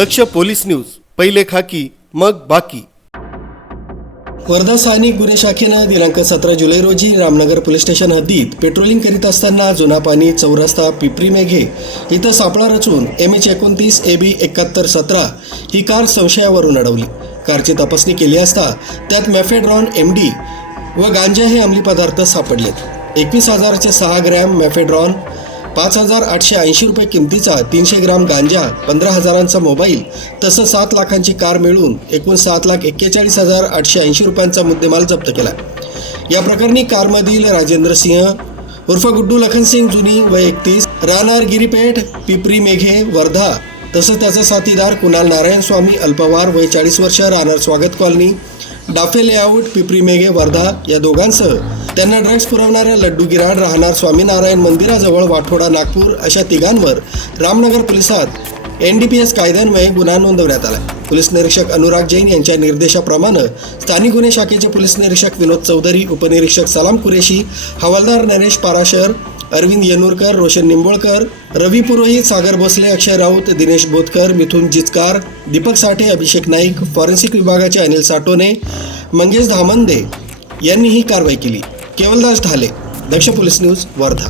दक्ष police news पहिले खाकी मग बाकी. वर्धा स्थानिक गुन्हे शाखेनं दिनांक सतरा जुलै रोजी रामनगर पोलीस स्टेशन हद्दीत पेट्रोलिंग करीत असताना जुना पाणी चौरस्ता पिपरी मेघे इथं सापळा रचून एम एच एकोणतीस ए बी एकाहत्तर सतरा ही कार संशयावरून अडवली. कारची तपासणी केली असता त्यात मेफेड्रॉन एम डी व गांजा हे अंमली पदार्थ सापडलेत. एकवीस हजाराचे सहा ग्रॅम मेफेड्रॉन पाच हजार आठशे ऐंशी रुपये किमतीचा तीनशे ग्राम गांजा पंधरा हजारांचा मोबाईल तसं सात लाखांची कार मिळून एकूण सात लाख एक्केचाळीस हजार आठशे ऐंशी रुपयांचा मुद्देमाल जप्त केला. या प्रकरणी कारमधील राजेंद्र सिंह उर्फ गुड्डू लखनसिंग जुनी व एकतीस राहणार गिरीपेठ पिपरी मेघे वर्धा तसंच त्याचा साथीदार कुणाल नारायण स्वामी अल्पवार वय चाळीस वर्ष राहणार स्वागत कॉलनी डाफे लेआउट पिपरी मेघे वर्धा या दोघांसह त्यांना ड्रग्ज पुरवणाऱ्या लड्डू गिराड राहणार स्वामीनारायण मंदिराजवळ वाठोडा नागपूर अशा तिघांवर रामनगर पोलिसात एन डी पी एस कायद्यान्वये गुन्हा नोंदवण्यात आला. पोलीस निरीक्षक अनुराग जैन यांच्या निर्देशाप्रमाणे स्थानिक गुन्हे शाखेचे पोलीस निरीक्षक विनोद चौधरी उपनिरीक्षक सलाम कुरेशी हवालदार नरेश पाराशर अरविंद येनुरकर रोशन निंबोळकर रवी पुरोहित सागर भोसले अक्षय राऊत दिनेश बोतकर मिथुन जिचकार दीपक साठे अभिषेक नाईक फॉरेन्सिक विभागाचे अनिल साटोने मंगेश धामंदे यांनी ही कारवाई केली. Kevaldas Dhale Daksh police news Wardha.